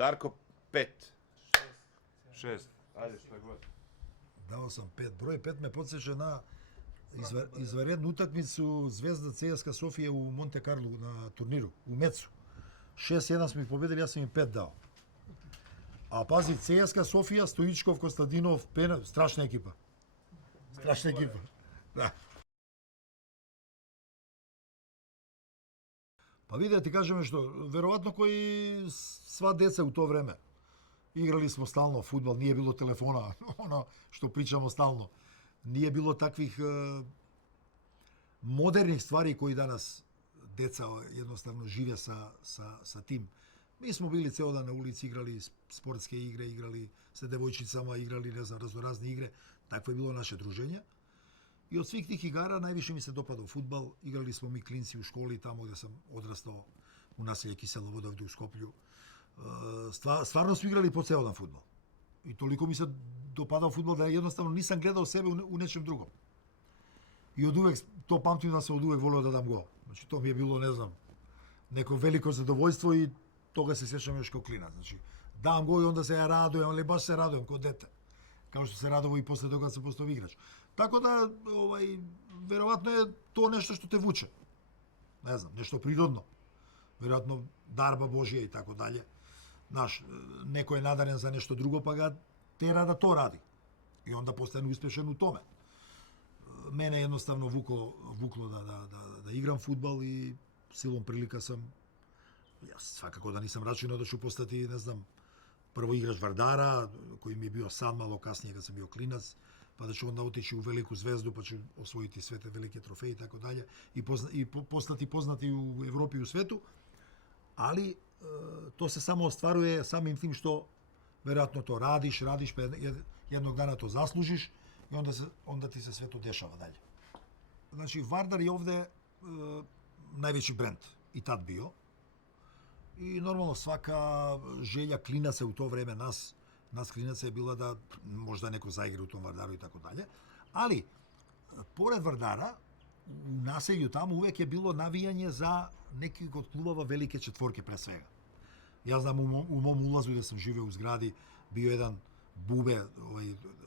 Darko, 5. 6. Ajde, šta god. Dao sam 5. Broj 5 me podsjeća na izvanrednu utakmicu Zvezda CSKA Sofije u Monte Carlo na turniru, u Mecu. 6-1 smo ih pobedili, ja sam im 5 dao. A pazi, CSKA Sofija, Stojičkov, Kostadinov, Pena, strašna ekipa. Strašna ekipa. Da. Pa vidi da ti kažem nešto, verovatno koji sva deca u to vreme. Igrali smo stalno fudbal, nije bilo telefona, ono što pričamo stalno. Nije bilo takvih modernih stvari koji danas deca jednostavno žive sa tim. Mi smo bili ceo dan na ulici, igrali sportske igre, igrali sa devojčicama, igrali ne znam, razne igre. Takvo je bilo naše druženje. I od svih tih igara najviše mi se dopadao fudbal. Igrali smo mi klinci u školi, tamo gde sam odrastao u naselje Kiselovoda ovde u Skoplju. Stvarno smo igrali po ceo dan fudbal. I toliko mi se dopadao fudbal da jednostavno nisam gledao sebe u nečem drugom. I od uvek, to pamtim da sam od uvek voleo da dam gol. Znači to mi je bilo, ne znam, neko veliko zadovoljstvo i toga se sjećam još kao klinac. Znači, dam gol i onda se ja radujem, ali baš se radujem kao dete. Kao što se radovao i posle toga sam postao igrač. Tako da, verovatno je to nešto što te vuče. Ne znam, nešto prirodno. Verovatno darba Božija i tako dalje. Znaš, neko je nadaren za nešto drugo pa ga tera da to radi. I onda postane uspešan u tome. Mene jednostavno vuklo da igram fudbal i silom prilika sam, ja svakako da nisam računao da ću postati, ne znam, prvo igrač Vardara, koji mi je bio san malo kasnije kad sam bio klinac, pa da ću onda otići u veliku Zvezdu, pa ću osvojiti sve te velike trofeje i tako dalje i postati poznati u Evropi i u svetu, ali to se samo ostvaruje samim tim što verovatno to radiš, pa jednog dana to zaslužiš i onda ti se sve to dešava dalje. Znači, Vardar je ovde najveći brend i tad bio. I normalno svaka želja klinaca u to vreme nas klinaca je bila da možda neko zaigra u tom Vardaru i tako dalje. Ali, pored Vardara, u naselju tamo uvek je bilo navijanje za neki od klubova velike četvorke pre svega. Ja znam u mom ulazu gde sam živeo u zgradi, bio jedan Bube,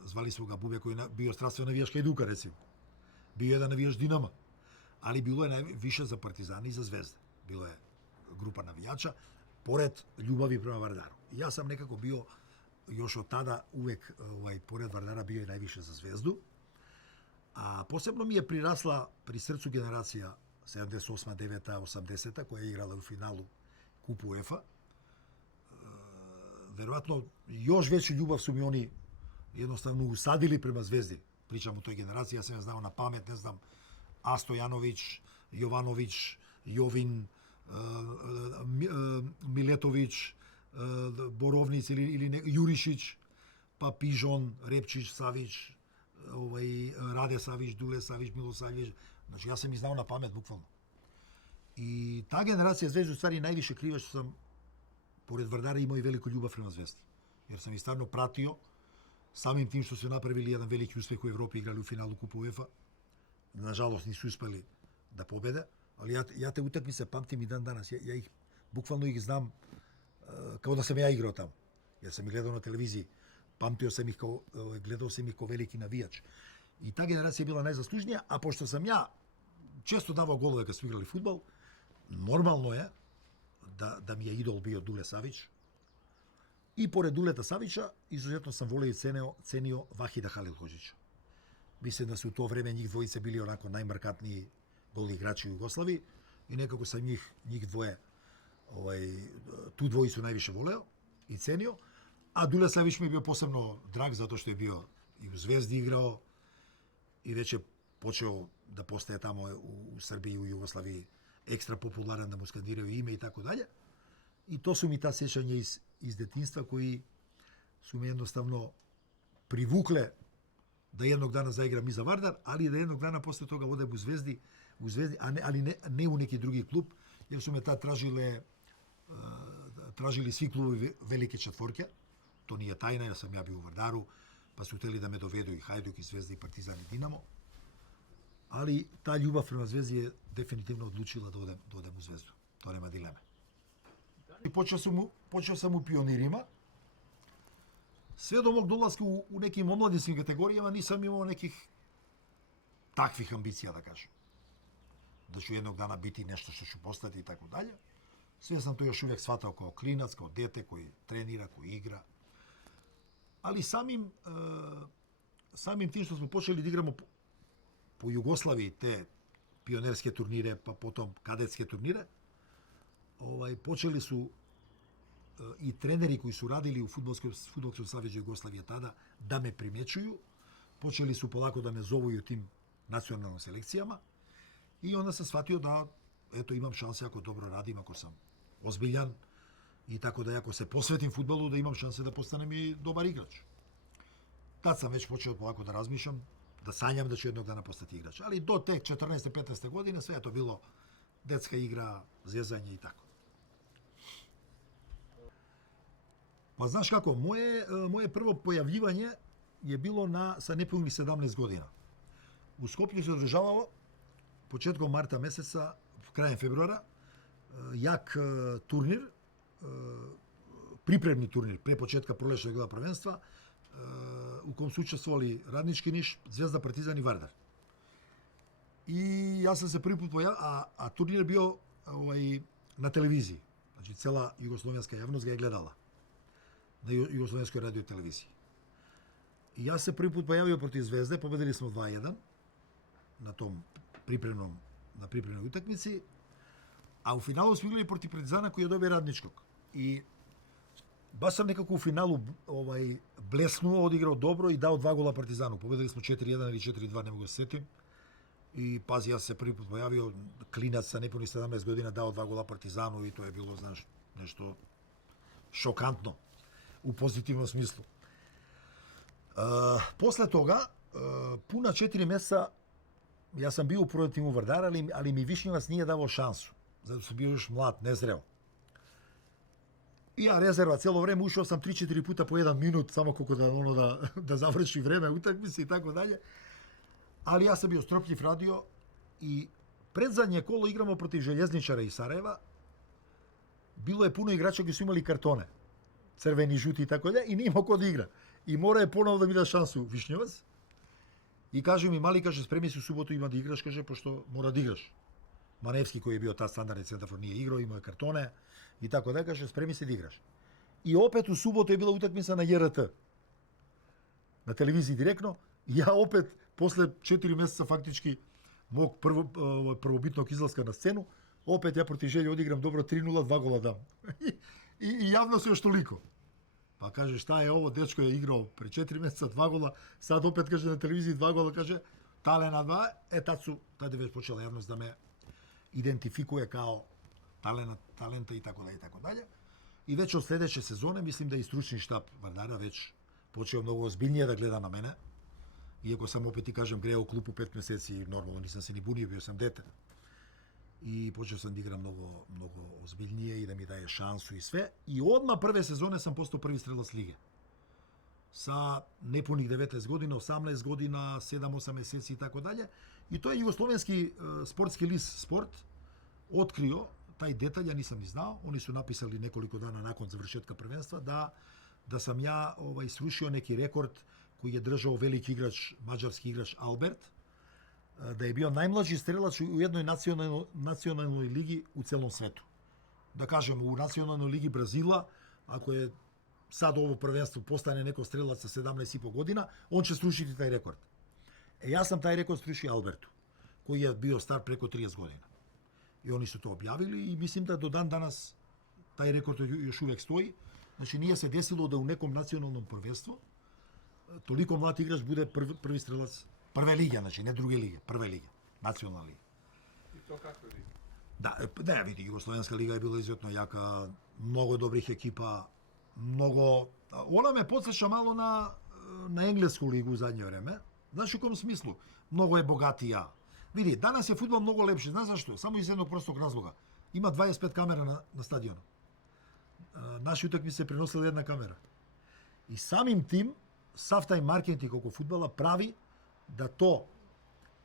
zvali su ga Bube, koji je bio strastveno navijač Hajduka, recimo. Bio jedan navijač Dinama, ali bilo je najviše za Partizani i za Zvezde. Bilo je grupa navijača, pored ljubavi prema Vardaru. Ja sam nekako bio, još od tada, uvek, pored Vardara bio je najviše za Zvezdu. A posebno mi je prirasla pri srcu generacija 78, 9, 80, koja je igrala u finalu Kupu UEFA. Verovatno, još veću ljubav su mi oni jednostavno usadili prema Zvezdi. Pričam o toj generaciji, ja sam je znao na pamet, ne znam, Astojanović, Jovanović, Jovin, Miletović, Borovnic ili Jurišić, pa Pižon, Repčić, Savić, Rade Savić, Dule Savić, Milo Savić. Znači, ja sam ih znao na pamet, bukvalno. I ta generacija Zvezde u stvari najviše kriva što sam, pored Vardara, imao i veliku ljubav prema Zvezdi. Jer sam ih stvarno pratio, samim tim što su napravili jedan veliki uspeh u Evropi, igrali u finalu Kupu UEFA. Nažalost, nisu uspeli da pobede, ali ja te utakmice pamtim i dan danas. Ja ih, bukvalno ih znam kao da sam ja igrao tamo. Jer sam ih gledao na televiziji. Pamtio sam ih gledao sam ih kao veliki navijač. I ta generacija je bila najzaslužnija, a pošto sam ja često davao golove kad su igrali fudbal, normalno je da mi je idol bio Dule Savić. I pored Duleta Savića, izuzetno sam volio i cenio Vahida Halilhodžića. Mislim da su u to vreme njih dvojice bili onako najmarkantniji golni igrači u Jugoslaviji i nekako sam njih dvoje, tu dvojicu najviše voleo i cenio. A Dule Savić mi je bio posebno drag zato što je bio i u Zvezdi igrao i već je počeo da postaje tamo u Srbiji i u Jugoslaviji ekstra popularan, da mu skandiraju ime i tako dalje. I to su mi ta sjećanja iz detinjstva koji su me jednostavno privukle da jednog dana zaigram i za Vardar, ali da jednog dana posle toga odem u Zvezdi, ali ne u neki drugi klub, jer su me tad tražili svi klubovi velike četvorke. To nije tajna, jer sam ja bio u Vardaru, pa su hteli da me dovedu i Hajduk, i Zvezda, i Partizan, i Dinamo. Ali ta ljubav prema Zvezdi je definitivno odlučila da odem u Zvezdu. To nema dileme. Da Почeo sam u pionirima. Sve do mog dolaska u nekim omladinskim kategorijama nisam imao nekih takvih ambicija, da kažem. Da ću jednog dana biti nešto što ću postati i tako dalje. Sve sam to još uvijek shvatao kao klinac, kao dete koji trenira, koji igra. Ali samim tim što smo počeli da igramo po Jugoslaviji te pionerske turnire, pa potom kadetske turnire, počeli su i treneri koji su radili u Fudbalskom savezu Jugoslavije tada da me primjećuju. Počeli su polako da me zovu i u tim nacionalnim selekcijama. I onda sam shvatio da eto, imam šanse ako dobro radim, ako sam ozbiljan i tako da ako se posvetim fudbalu da imam šanse da postanem i dobar igrač. Tad sam već počeo polako da razmišljam, da sanjam da ću jednog dana postati igrač. Ali do te 14. 15. godine sve je to bilo detska igra, zjezanje i tako. Pa znaš kako, moje prvo pojavljivanje je bilo sa nepunih 17 godina. U Skoplju se održavalo početkom marta meseca, krajem februara, jak turnir, pripremni turnir pre početka prolećnog prvenstva, u kom su učestvovali Radnički Niš, Zvezda, Partizan i Vardar. I ja sam se prvi put pojavio, a turnir je bio na televiziji. Znači, cela jugoslovenska javnost ga je gledala na jugoslovenskoj radio televiziji. I ja se prvi put pojavio protiv Zvezde, pobedili smo 2:1 na tom pripremnoj utakmici, a u finalu smo igrali protiv Partizana koji je dobio Radničkog. I baš sam nekako u finalu blesnuo, odigrao dobro i dao 2 gola Partizanu. Pobedili smo 4:1 ili 4:2, ne mogu da se setim. I pazi, ja sam se prvi put pojavio, klinac sa nepunih 17 godina, dao 2 gola Partizanu i to je bilo, znaš, nešto šokantno u pozitivnom smislu. Posle toga, puna 4 meseca, ja sam bio u prvom timu Vardara, ali mi Višnjevac nije davao šansu. Zato sam bio još mlad, nezreo. I ja rezerva cijelo vreme, ušao sam 3-4 puta po 1 minut, samo koliko da završi vreme utakmice i tako dalje. Ali ja sam bio strpljiv, radio i predzadnje kolo igramo protiv Željezničara iz Sarajeva. Bilo je puno igrača koji su imali kartone, crveni, žuti i tako dalje, i nije imao ko da igra. I mora je ponovo da mi da šansu Višnjevac. I kaže mi, Mali, kaže, spremi se u subotu, ima da igraš, kaže, pošto mora da igraš. Manevski, koji je bio ta standardni centarfor, nije igrao, imao je kartone i tako da, kaže, spremi se da igraš. I opet u subotu je bila utakmica na JRT, na televiziji direktno. I ja opet, posle 4 meseca faktički mog prvobitnog izlaska na scenu, opet ja protiv Želje odigram dobro 3:0, 2 gola dam. I javno se još toliko. Pa kaže, šta je ovo, dečko je igrao pre 4 meseca 2 gola, sad opet kaže na televiziji 2 gola, kaže, talena 2, tad je već počela javnost da me identifikuje kao talenta i tako dalje. I već od sljedeće sezone, mislim da i stručni štab Vardara već počeo mnogo ozbiljnije da gleda na mene. Iako sam opet i kažem greo u klupu 5 mjeseci i normalno nisam se ni bunio, bio sam dete. I počeo sam da igram mnogo ozbiljnije i da mi daje šansu i sve. I odmah prve sezone sam postao prvi strelac lige. Sa nepunih 19 godina, 18 godina, 7-8 mjeseci i tako dalje. I to je jugoslovenski sportski list Sport otkrio taj detalj, ja nisam ni znao. Oni su napisali nekoliko dana nakon završetka prvenstva da sam ja srušio neki rekord koji je držao veliki igrač, mađarski igrač Albert, da je bio najmlađi strelac u jednoj nacionalnoj ligi u celom svetu. Da kažem, u nacionalnoj ligi Brazila, ako je sad ovo prvenstvo postane neko strelac sa 17,5 godina, on će srušiti taj rekord. Ja sam taj rekord srušio Albertu, koji je bio star preko 30 godina. I oni su to objavili i mislim da do dan danas taj rekord još uvijek stoji. Znači, nije se desilo da u nekom nacionalnom prvenstvu toliko mlad igrač bude prvi strelac prve lige, znači ne druge lige, prve lige, nacionalne lige. I to kakve lige? Da, ne, vidi, Jugoslovenska liga je bila izuzetno jaka, mnogo dobrih ekipa, ona me podsjeća malo na englesku ligu u zadnje vreme. Znaš u kom smislu? Mnogo je bogatija. Vidi, danas je fudbal mnogo lepši, znaš zašto? Samo iz jednog prostog razloga. Ima 25 kamera na stadionu. Naši utakmice se prenosila jedna kamera. I samim tim, sav taj marketing oko fudbala pravi da to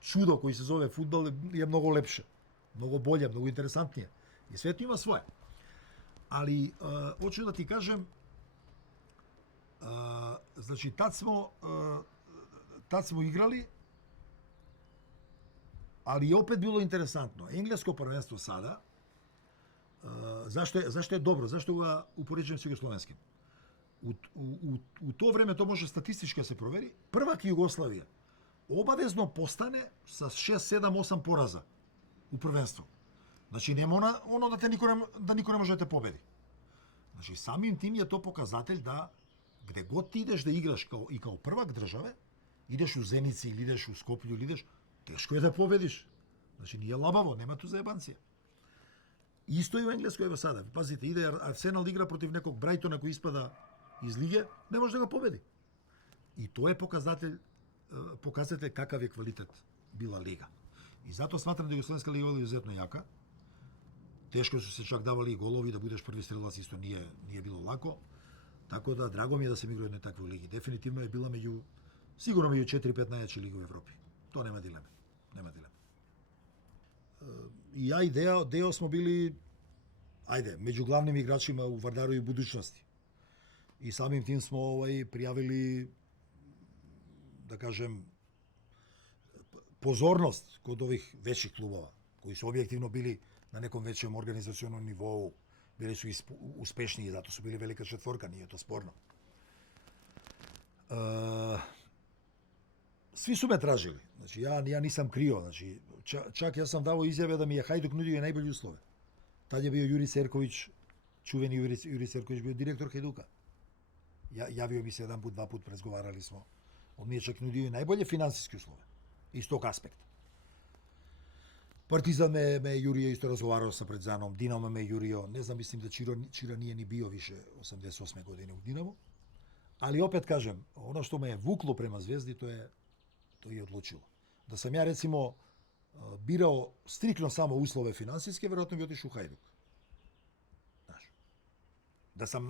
čudo koji se zove fudbal je mnogo lepše, mnogo bolje, mnogo interesantnije. I sve to ima svoje. Ali, hoću da ti kažem, znači, tad smo igrali, ali je opet bilo interesantno. Englesko prvenstvo sada, zašto je dobro, zašto ga upoređujem s jugoslovenskim? U to vreme, to može statistički da se proveri, prvak Jugoslavije obavezno postane sa 6, 7, 8 poraza u prvenstvu. Znači, nema ono da niko ne može da te pobedi. Znači, samim tim je to pokazatelj da gde god ti ideš da igraš kao prvak države, ideš u Zenici ili ideš u Skoplju ili ideš, teško je da pobediš. Znači, nije labavo, nema tu zajebancije. Isto i u Engleskoj, evo sada. Pazite, ide Arsenal igra protiv nekog Brightona koji ispada iz lige, ne može da ga pobedi. I to je pokazatelj kakav je kvalitet bila liga. I zato smatram da je Jugoslovenska liga izuzetno jaka. Teško su se čak davali golovi, da budeš prvi strelac isto nije bilo lako. Tako da, drago mi je da sam igrao u jednoj takvoj ligi. Definitivno je bila sigurno među 4-5 najjačih liga u Evropi. To nema dileme. I ja i Deo smo bili, među glavnim igračima u Vardaru i budućnosti. I samim tim smo prijavili, da kažem, pozornost kod ovih većih klubova, koji su objektivno bili na nekom većem organizacionom nivou, bili su uspešniji, zato su bili velika četvorka, nije to sporno. Svi su me tražili, znači ja nisam krio, znači čak ja sam dao izjave da mi je Hajduk nudio najbolje uslove. Tad je bio Juri Serković, čuveni Juri Serković, bio direktor Hajduka. Javio mi se jedan put, dva put, razgovarali smo. On mi je čak nudio i najbolje finansijske uslove, iz tog aspekta. Partizan me jurio, isto razgovarao sa Predzanom, Dinamo me jurio, ne znam, mislim da Čira nije ni bio više 88. godine u Dinamu. Ali opet kažem, ono što me je vuklo prema Zvezdi, to je odlučilo. Da sam ja, recimo, birao striktno samo uslove finansijske, verovatno bi otišao u Hajduk. Znaš, da sam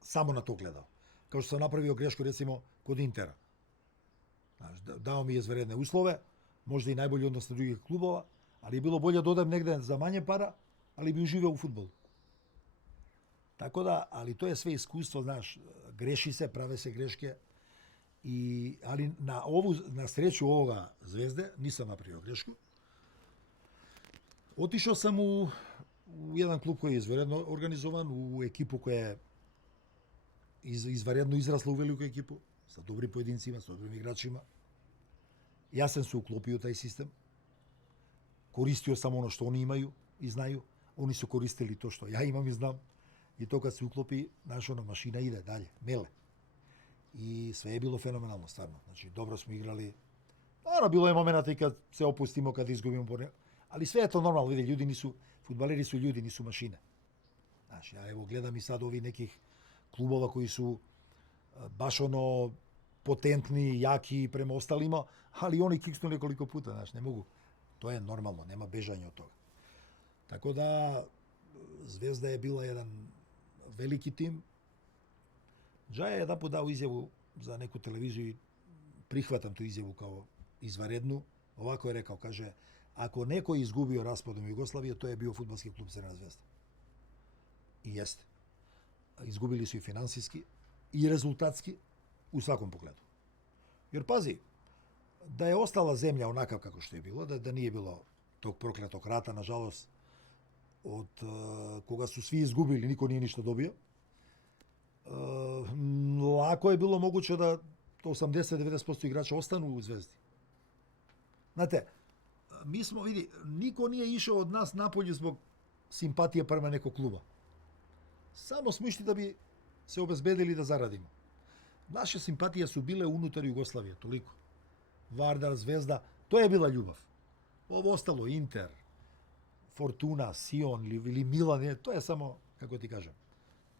samo na to gledao. Kao što sam napravio grešku, recimo, kod Intera. Znaš, dao mi je izvanredne uslove, možda i najbolji odnos na drugih klubova, ali je bilo bolje da odem negde za manje para, ali bi uživao u fudbalu. Tako da, ali to je sve iskustvo, znaš, greši se, prave se greške, ali na sreću ovoga Zvezde nisam napravio grešku. Otišao sam u jedan klub koji je izvanredno organizovan, u ekipu koja je izvanredno izrasla u veliku ekipu, sa dobrim pojedincima, sa dobrim igračima. Ja sam se uklopio u taj sistem. Koristio sam ono što oni imaju i znaju. Oni su koristili to što ja imam i znam. I to kad se uklopi, naša mašina ide dalje, mele. I sve je bilo fenomenalno, stvarno. Znači, dobro smo igrali. Naravno, bilo je momenta i kad se opustimo, kad izgubimo. Ali sve je to normalno, vidi, fudbaleri su ljudi, nisu mašine. Znači, ja evo gledam i sad ovih nekih klubova koji su baš potentni, jaki prema ostalima, ali oni kiksnu nekoliko puta, znači, ne mogu. To je normalno, nema bežanja od toga. Tako da, Zvezda je bila jedan veliki tim. Džaja je jedan put dao izjavu za neku televiziju i prihvatam tu izjavu kao izvanrednu. Ovako je rekao, kaže, ako neko je izgubio raspadom Jugoslavije, to je bio fudbalski klub Crvena Zvezda. I jeste. Izgubili su i finansijski i rezultatski u svakom pogledu. Jer pazi, da je ostala zemlja onakav kako što je bilo, da nije bilo tog prokletog rata, nažalost, od koga su svi izgubili, niko nije ništa dobio, lako je bilo moguće da 80-90% igrača ostanu u Zvezdi. Znate, mi smo, vidi, niko nije išao od nas napolje zbog simpatije prema nekog kluba. Samo smo išli da bi se obezbedili da zaradimo. Naše simpatije su bile unutar Jugoslavije, toliko. Vardar, Zvezda, to je bila ljubav. Ovo ostalo, Inter, Fortuna, Sion ili Milan, to je samo, kako ti kažem,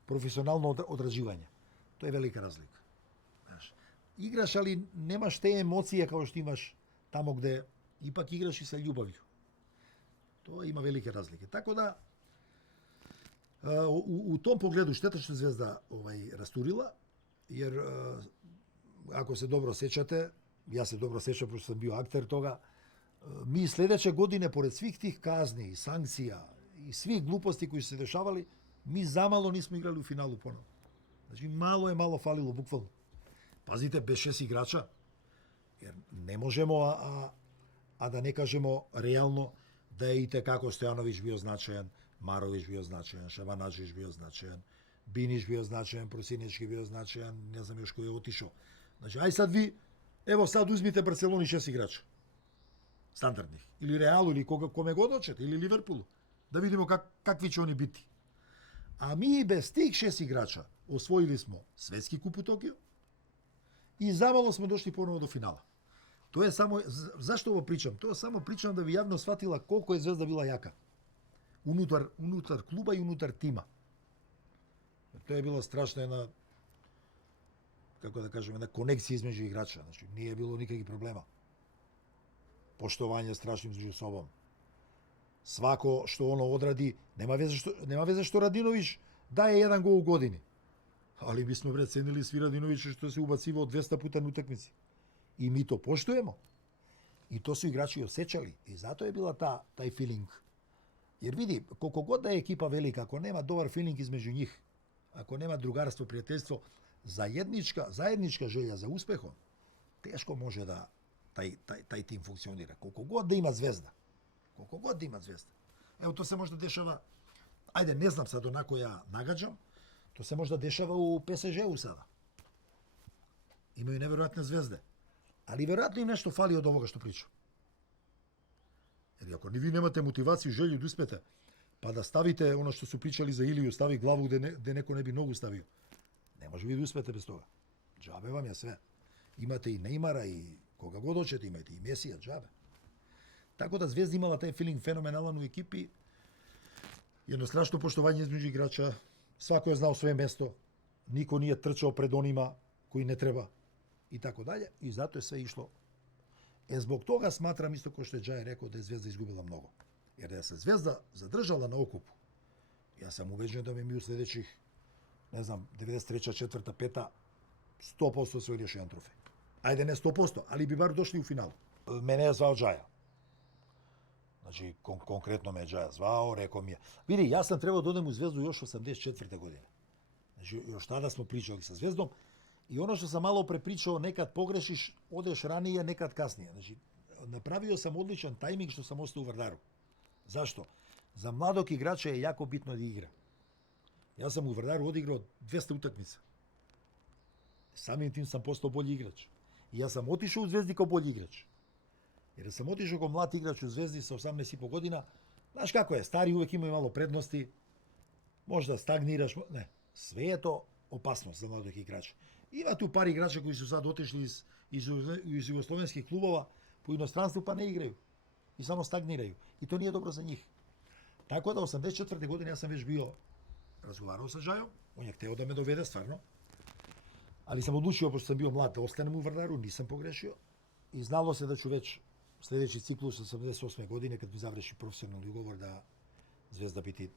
profesionalno odrađivanje. To je velika razlika. Znaš, igraš, ali nemaš te emocije kao što imaš tamo gde ipak igraš i sa ljubavlju. To ima velike razlike. Tako da, u tom pogledu šteta što Zvezda rasturila, jer ako se dobro sećate, ja se dobro sećam pošto sam bio akter toga, mi sljedeće godine, pored svih tih kazni i sankcija i svih gluposti koji su se dešavali, Mi zamalo nismo igrali u finalu ponovo. Znači, malo je malo falilo, bukvalno. Pazite, bez 6 igrača, jer ne možemo, a da ne kažemo realno da je i tekako Stojanović bio značajan, Marović bio značajan, Šabanadžić bio značajan, Binić bio značajan, Prosinečki bio značajan, ne znam još ko je otišao. Znači, aj sad vi, evo sad uzmite Barceloni 6 igrača. Standardnih. Ili Realu, ili kome god hoćete, ili Liverpoolu. Da vidimo kakvi će oni biti. A mi bez tih 6 igrača osvojili smo svetski kup u Tokiju i zamalo smo došli ponovo do finala. To je samo, zašto ovo pričam? To samo pričam da bi javno shvatila koliko je Zvezda bila jaka. Unutar kluba i unutar tima. To je bila strašna jedna, kako da kažem, jedna konekcija između igrača. Znači, nije bilo nikakvih problema. Poštovanje strašno između sobom. Svako što ono odradi, nema veze što Radinović daje jedan gol u godini. Ali mi smo cenili svi Radinovića što se ubacivao 200 puta na utakmici. I mi to poštujemo. I to su igrači osjećali. I zato je bila taj feeling. Jer vidi, koliko god da je ekipa velika, ako nema dobar feeling između njih, ako nema drugarstvo, prijateljstvo, zajednička želja za uspehom, teško može da taj tim funkcionira. Koliko god da ima Zvezda. Koliko god da ima Zvezda. Evo, to se možda dešava, ajde, ne znam sad onako ja nagađam, to se možda dešava u PSG-u sada. Imaju nevjerojatne zvezde. Ali vjerojatno im nešto fali od ovoga što pričam. Jer ako ni vi nemate motivaciju i želju da uspete, pa da stavite ono što su pričali za Iliju, stavi glavu gde neko ne bi nogu stavio. Ne može vi da uspete bez toga. Džabe vam je sve. Imate i Neymara i koga god hoćete, imate i Mesija, džabe. Tako da Zvezda imala taj feeling fenomenalan u ekipi. Jedno strašno poštovanje između igrača. Svako je znao svoje mesto. Niko nije trčao pred onima koji ne treba. I tako dalje. I zato je sve išlo. Zbog toga smatram, isto kao što je Džaje rekao, da je Zvezda izgubila mnogo. Jer da je se Zvezda zadržala na okupu, ja sam ubeđen da bi mi u sljedećih, ne znam, 93. 4. 5. 100% osvojili još jedan trofej. Ajde, ne 100%, ali bi bar došli u finalu. Mene je zvao Džaja. Znači, konkretno me je Džaja zvao, rekao mi je, vidi, ja sam trebao da odem u Zvezdu još 84. godine. Znači, još tada smo pričali sa Zvezdom. I ono što sam malo prepričao, nekad pogrešiš, odeš ranije, nekad kasnije. Znači, napravio sam odličan tajming što sam ostao u Vardaru. Zašto? Za mladog igrača je jako bitno da igra. Ja sam u Vardaru odigrao 200 utakmica. Samim tim sam postao bolji igrač. I ja sam otišao u Zvezdi kao bolji igrač. Jer sam otišao kao mlad igrač u Zvezdi sa 18,5 godina. Znaš kako je, stari uvek imaju malo prednosti. Možda stagniraš, ne. Sve je to opasnost za mladog igrača. Ima tu par igrača koji su sad otišli iz jugoslovenskih klubova po inostranstvu pa ne igraju. I samo stagniraju. I to nije dobro za njih. Tako da 84. godine ja sam već bio razgovarao sa Džajom. On je hteo da me dovede stvarno. Ali sam odlučio, pošto sam bio mlad, da ostanem u Vardaru, nisam pogrešio. I znalo se da ću već sljedeći ciklus 88. godine, kad mi završi profesionalni ugovor, da Zvezda biti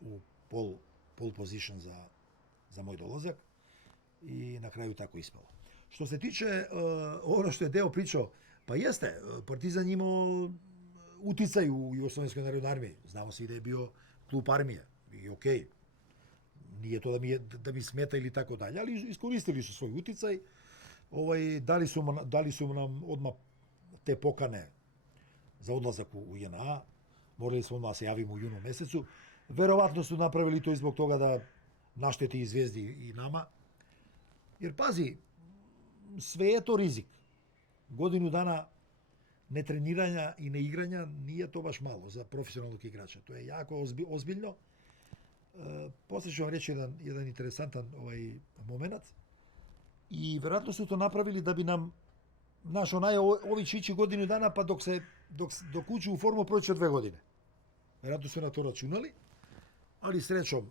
u pole position za moj dolazak. I na kraju tako ispalo. Što se tiče ono što je Deo pričao, pa jeste, Partizan imao uticaj u Jugoslovenskoj narodnoj armiji. Znamo svi da je bio klub armije. I okej. Nije to da mi smeta ili tako dalje, ali iskoristili su svoj uticaj. Dali su nam odmah te pokane za odlazak u JNA. Morali smo odmah se javimo u junu mesecu. Verovatno su napravili to i zbog toga da našteti i Zvezdi i nama. Jer pazi, sve je to rizik. Godinu dana netreniranja i neigranja nije to baš malo za profesionalnog igrača. To je jako ozbiljno. Poslije ću vam reći jedan interesantan moment. I vjerojatno su to napravili da bi nam, ovi će ići godinu dana, pa dok uđu u formu proći 2 godine. Vjerojatno su na to računali, ali srećom,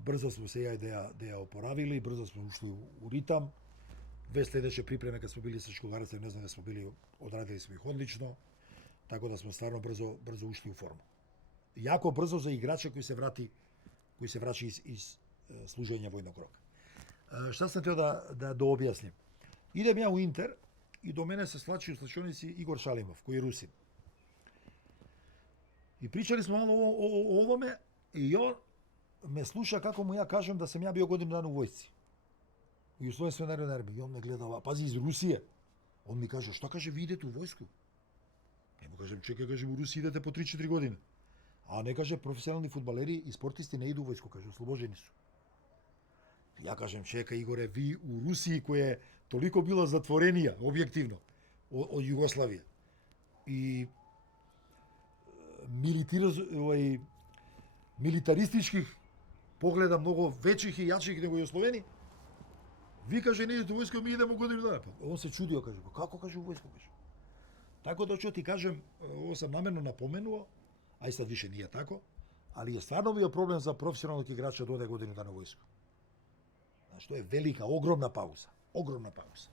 brzo smo se ja i Deja oporavili, brzo smo ušli u ritam. Već sljedeće pripreme kad smo bili sa Školarcem, ne znam da smo bili, odradili smo ih odlično, tako da smo stvarno brzo ušli u formu. Jako brzo za igrača koji se vraća iz služenja vojnog roka. Šta sam htio da objasnim? Idem ja u Inter i do mene se slači u slačionici Igor Šalimov, koji je Rusin. I pričali smo malo o ovome i on me sluša kako mu ja kažem da sam ja bio godinu dana u vojsci. I u Slovenskoj narodnoj armiji. I on me gleda, pazi, iz Rusije. On mi kaže, šta kaže, vi idete u vojsku? Ja mu kažem, čekaj, kaže, u Rusiji idete po 3-4 godine. A ne, kaže, profesionalni fudbaleri i sportisti ne idu u vojsku, kaže, oslobođeni su. Ja kažem, čekaj, Igore, vi u Rusiji koja je toliko bila zatvorenija, objektivno, od Jugoslavije. I militarističkih pogleda mnogo većih i jačih nego i u Sloveniji. Vi, kaže, ne idete u vojsku, mi idemo godinu dana. Pa on se čudio, kaže, pa kako, kaže, u vojsku, kaže. Tako da ću ti kažem, ovo sam namjerno napomenuo, a i sad više nije tako, ali je stvarno bio problem za profesionalnog igrača da ode godinu dana u vojsku. Znači, to je velika, ogromna pauza. Ogromna pauza.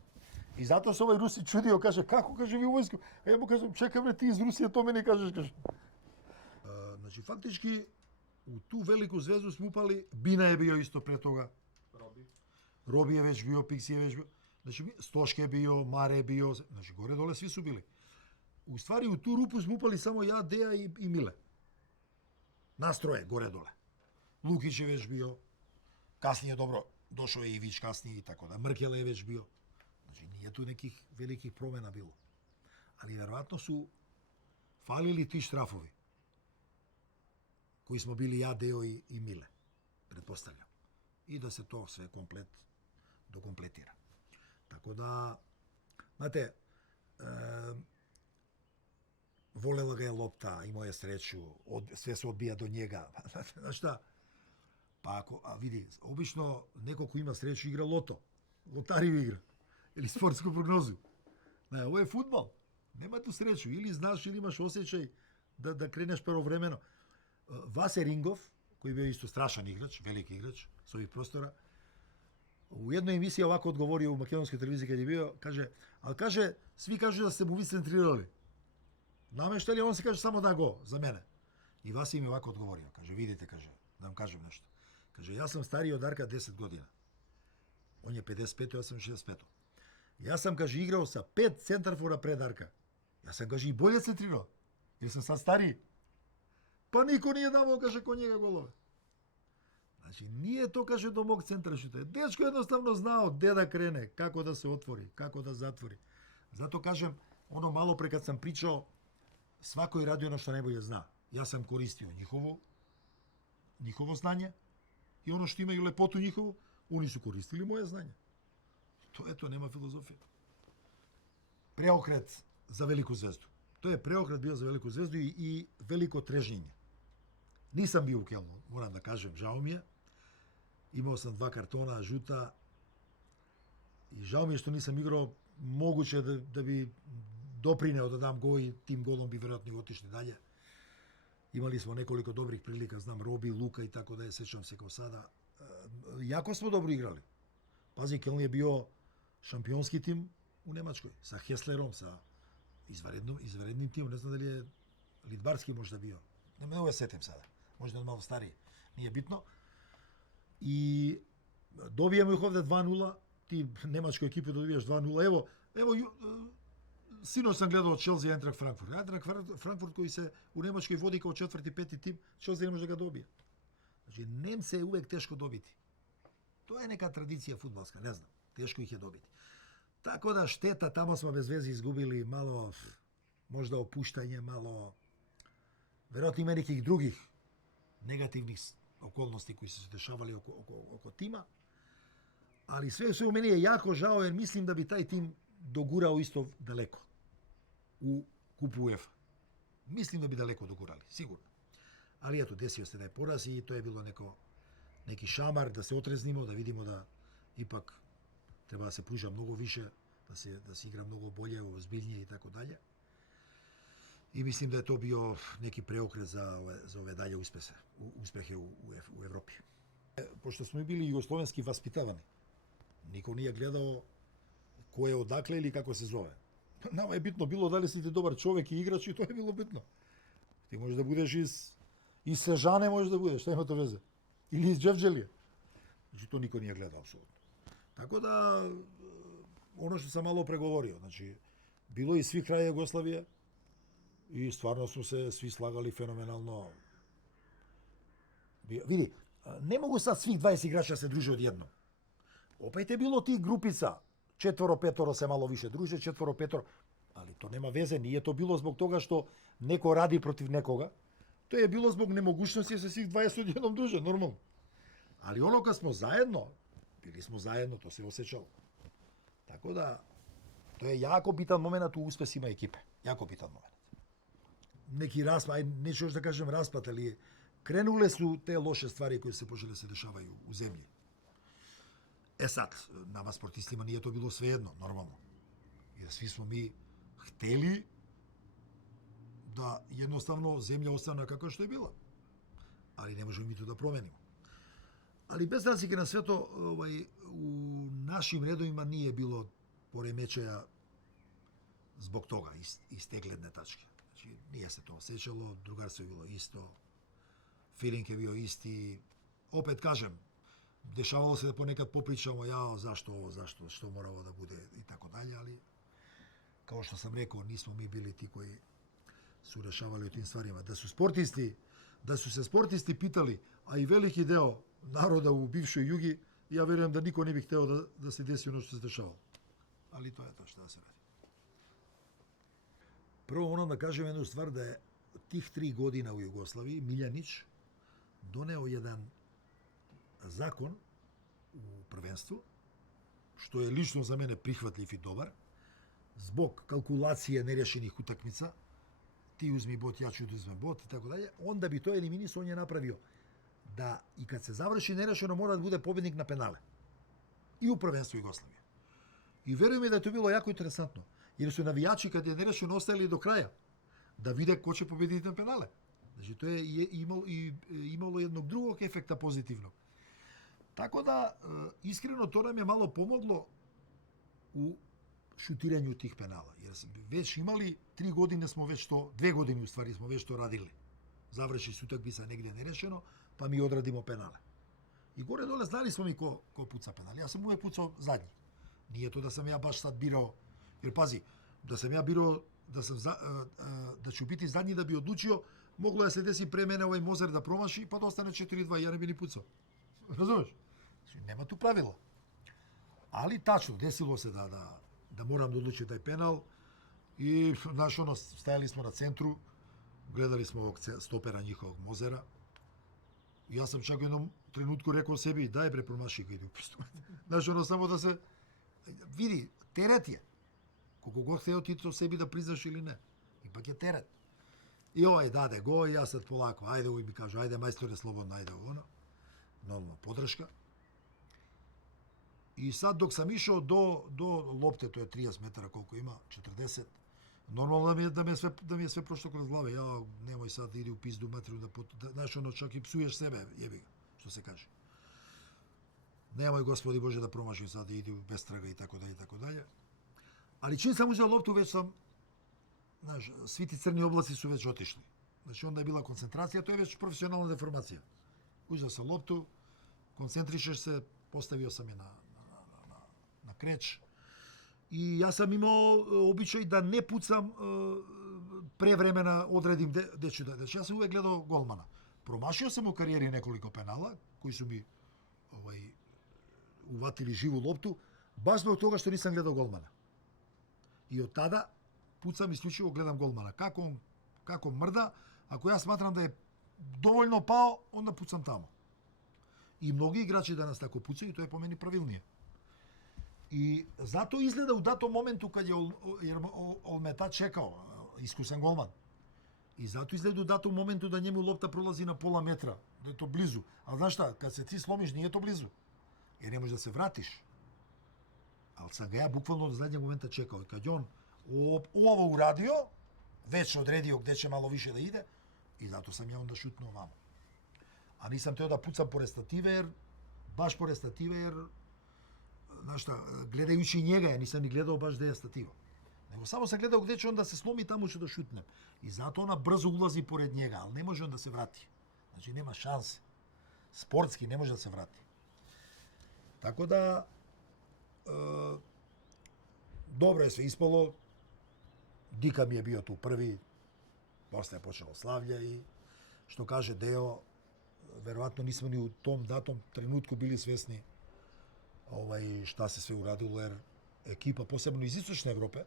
I zato se ovaj Rusi čudio, kaže, kako, kaže, vi u vojsku? A ja mu kažem, čekaj bre, ti iz Rusije to meni kažeš, kaže. Znači, faktički, u tu veliku zvezdu smo upali, Bina je bio isto pre toga. Robi je već bio, Pixi je već bio. Znači, Stoške je bio, Mare je bio, znači, gore dole svi su bili. U stvari, u tu rupu smo upali samo ja, Deja i Mile. Nastroje, gore dole. Lukić je već bio, kasnije dobro, došao je Ivić kasnije i tako da. Mrkele je već bio. Znači, nije tu nekih velikih promjena bilo. Ali verovatno su falili ti štrafovi. Koji smo bili ja, Deo i Mile. Pretpostavljam. I da se to sve dokompletira. Tako da, znate, volela ga je lopta, imao je sreću, sve se odbija do njega. Znaš šta? Pa ako, a vidi, obično neko ko ima sreću igra loto. Lotariju igra. Ili sportsku prognozu. Ne, ovo je fudbal. Nema tu sreću. Ili znaš ili imaš osjećaj da kreneš pravovremeno. Vase Ringov, koji je bio isto strašan igrač, veliki igrač s ovih prostora, u jednoj emisiji ovako odgovorio u makedonskoj televiziji kad je bio, kaže, svi kažu da ste mu vi centrirali. Nameštali, on se kaže samo da go, za mene. I Vasi im je ovako odgovorio, kaže, vidite, kaže, da vam kažem nešto. Kaže, ja sam stariji od Darka 10 godina. On je 55, ja sam 65. Ja sam, kaže, igrao sa 5 centarfora pre Darka. Ja sam, kaže, i bolje centrirao, jer sam sad stariji. Pa niko nije davao, kaže, ko njega golove. Znači, nije to, kaže, do mog centra šuta. Dečko jednostavno znao gde da krene, kako da se otvori, kako da zatvori. Zato kažem, ono malo pre kad sam pričao, svako je radio ono što najbolje zna. Ja sam koristio njihovo znanje i ono što imaju lepotu njihovu, oni su koristili moje znanje. To je to, nema filozofije. Preokret za veliku zvezdu. To je preokret bio za veliku zvezdu i veliko trežnjenje. Nisam bio u Kelnu, moram da kažem, žao mi je. Imao sam 2 kartona, žuta. I žao mi je što nisam igrao, moguće da bi doprineo da dam gol i tim golom bi vjerojatno i otišli dalje. Imali smo nekoliko dobrih prilika, znam, Robi, Luka i tako da je, sećam se kao sada. Jako smo dobro igrali. Pazi, Keln je bio šampionski tim u Nemačkoj, sa Hesslerom, sa izvanrednim timom, ne znam da li je Lidbarski možda bio. Ne me setim sada, možda je malo stariji, nije bitno. I dobijemo ih ovde 2-0, ti nemačku ekipu dobijaš 2-0. Evo, sinoć sam gledao Chelsea Eintracht Frankfurt. Eintracht Frankfurt koji se u Nemačkoj vodi kao 4. 5. tim, Chelsea ne može da ga dobije. Znači, Nemce je uvek teško dobiti. To je neka tradicija fudbalska, ne znam, teško ih je dobiti. Tako da šteta, tamo smo bez veze izgubili malo, možda opuštanje, malo, verovatno ima nekih drugih negativnih okolnosti koji su se dešavali oko tima, ali sve u meni je jako žao jer mislim da bi taj tim dogurao isto daleko u kupu UEFA. Mislim da bi daleko dogurali, sigurno. Ali eto, desio se da je poraz i to je bilo neki šamar da se otreznimo, da vidimo da ipak treba da se pruža mnogo više, da se igra mnogo bolje, ozbiljnije i tako dalje. I mislim da je to bio neki preokret za ove dalje uspehe u Evropi. Pošto smo bili jugoslovenski vaspitavani, niko nije gledao ko je odakle ili kako se zove. Nama je bitno bilo da li si ti dobar čovjek i igrač i to je bilo bitno. Ti možeš da budeš iz Sežane, možeš da budeš, šta ima to veze? Ili iz Dževđelije. Znači to niko nije gledao apsolutno. Tako da, ono što sam malo pregovorio, znači, bilo je iz svih kraja Jugoslavije i stvarno smo se svi slagali fenomenalno. Vidi, ne mogu sad svih 20 igrača se druže odjednom. Opet je bilo tih grupica, 4-5 se malo više druže, 4-5, ali to nema veze, nije to bilo zbog toga što neko radi protiv nekoga, to je bilo zbog nemogućnosti da se svih 20 odjednom druže, normalno. Ali ono kad smo zajedno, bili smo zajedno, to se osjećalo. Tako da, to je jako bitan moment u uspesima ekipe. Jako bitan moment. Neki raspad, neću još da kažem raspad, ali krenule su te loše stvari koje se počele se dešavaju u zemlji. E sad, nama sportistima nije to bilo svejedno, normalno. Jer svi smo mi hteli da jednostavno zemlja ostane kako što je bila. Ali ne možemo mi to da promenimo. Ali bez razlike na sve to, u našim redovima nije bilo poremećaja zbog toga, iz te gledne tačke. Znači, nije se to osjećalo, drugarstvo je bilo isto, feeling je bio isti. Opet kažem, dešavalo se da ponekad popričamo, zašto ovo, što mora ovo da bude i tako dalje, ali kao što sam rekao, nismo mi bili ti koji su rešavali o tim stvarima. Da su se sportisti pitali, a i veliki deo naroda u bivšoj Jugi, ja verujem da niko ne bi hteo da se desi ono što se dešavalo. Ali to je to što da se radi. Prvo moram da kažem jednu stvar, da je tih 3 godina u Jugoslaviji Miljanić doneo jedan zakon u prvenstvu, što je lično za mene prihvatljiv i dobar, zbog kalkulacije nerešenih utakmica, ti uzmi bot, ja ću da uzmem bot i tako dalje, onda bi to eliminisao, on je napravio da i kad se završi nerešeno mora da bude pobednik na penale. I u prvenstvu Jugoslavije. I verujem mi da je to bilo jako interesantno, jer su navijači kad je nerešeno ostajali do kraja, da vide ko će pobediti na penale. Znači to je imalo jednog drugog efekta pozitivnog. Tako da, iskreno, to nam je malo pomoglo u šutiranju tih penala. Jer već imali 3 godine smo već to, 2 godine u stvari smo već to radili. Završi se utakmica negdje nerešeno, pa mi odradimo penale. I gore dole znali smo mi ko puca penale. Ja sam uvijek pucao zadnji. Nije to da sam ja baš sad birao, jer pazi, da sam ja birao da ću biti zadnji da bi odlučio, moglo je se desi pre mene ovaj Mozer da promaši, pa da ostane 4-2, ja ne bi ni pucao. Razumeš? Nema tu pravila. Ali tačno, desilo se da moram da odlučim taj penal i, znaš, stajali smo na centru, gledali smo ovog stopera njihovog Mozera. Ja sam čak u jednom trenutku rekao sebi, daj bre, promaši ga, ide u pistu. Znaš, samo da se vidi, teret je. Koliko god hteo ti to sebi da priznaš ili ne. Ipak je teret. I ovaj dade go i ja sad polako, ajde, uvijek mi kažu, ajde majstore, slobodno, ajde ono. Normalno, podrška. I sad dok sam išao do lopte, to je 30 metara koliko ima, 40, normalno da mi je sve prošlo kroz glave. Ja, nemoj sad idi u pizdu materiju, znaš ono, čak i psuješ sebe, jebi ga, što se kaže. Nemoj, Gospodi Bože, da promašim sad, idi u bestraga i tako dalje, i tako dalje. Ali čim sam uzeo loptu, već sam, znaš, svi ti crni oblaci su već otišli. Znači onda je bila koncentracija, to je već profesionalna deformacija. Uzeo sam loptu, koncentrišeš se, postavio sam je na kreć. I ja sam imao običaj da ne pucam pre vremena, odredim gde ću da. Znači ja sam uvek gledao golmana. Promašio sam u karijeri nekoliko penala koji su mi uvatili živu loptu, baš zbog toga što nisam gledao golmana. I od tada pucam isključivo, gledam golmana. Kako mrda, ako ja smatram da je dovoljno pao, onda pucam tamo. I mnogi igrači danas tako pucaju i to je po meni pravilnije. I zato izgleda u datom momentu kad je Olmeta čekao, iskusan golman. I zato izgleda u datom momentu da njemu lopta prolazi na pola metra, da je to blizu. Ali znaš šta, kad se ti slomiš nije to blizu. Jer ne možeš da se vratiš. Ali sam ga ja bukvalno od zadnjeg momenta čekao. I kad je on ovo uradio, već odredio gde će malo više da ide, i zato sam ja onda šutnuo vamo. A nisam teo da pucam pored stative, jer znaš šta, gledajući njega, ja nisam ni gledao baš gde je stativa. Nego samo sam gledao gde će on da se slomi, tamo ću da šutnem. I zato ona brzo ulazi pored njega, ali ne može on da se vrati. Znači nema šanse. Sportski ne može da se vrati. Tako da, dobro je sve ispalo. Dika mi je bio tu prvi, posle je počelo slavlje i što kaže Deo, verovatno nismo ni u tom datom trenutku bili svesni šta se sve uradilo, jer ekipa, posebno iz istočne Evrope,